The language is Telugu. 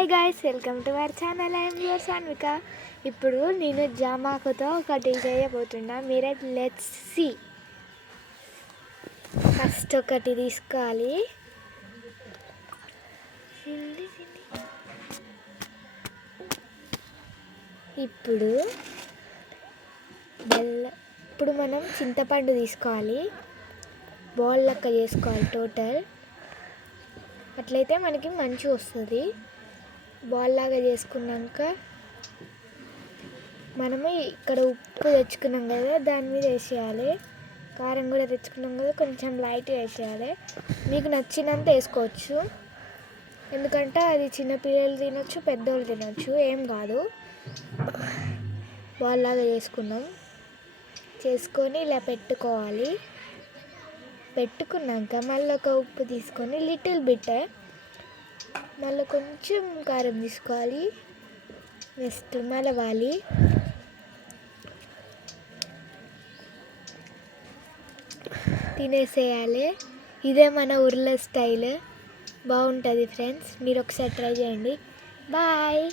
Hi guys, welcome to our channel. I'm your Sanvika. ఇప్పుడు నేను జామాకుతో ఒకటి చేయబోతున్నా. మీరే లెట్స్ సీ. ఫస్ట్ ఒకటి తీసుకోవాలి. ఇప్పుడు మనం చింతపండు తీసుకోవాలి. బాల్ లెక్క చేసుకోవాలి టోటల్. అట్లయితే మనకి మంచిగా వస్తుంది. బాల్ లాగా చేసుకున్నాక మనము ఇక్కడ ఉప్పు తెచ్చుకున్నాం కదా, దాని మీద వేసేయాలి. కారం కూడా తెచ్చుకున్నాం కదా, కొంచెం లైట్గా వేసేయాలి. మీకు నచ్చినంత వేసుకోవచ్చు, ఎందుకంటే అది చిన్నపిల్లలు తినొచ్చు, పెద్దోళ్ళు తినొచ్చు, ఏం కాదు. బాల్ లాగా చేసుకొని ఇలా పెట్టుకోవాలి. పెట్టుకున్నాక మళ్ళీ ఒక ఉప్పు తీసుకొని లిటిల్ బిట్, మళ్ళీ కొంచెం కారం తీసుకోవాలి. నెక్స్ట్ మలవాలి. తినేసేయాలి. ఇదే మన ఊర్లో స్టైల్. బాగుంటుంది ఫ్రెండ్స్, మీరు ఒకసారి ట్రై చేయండి. బాయ్.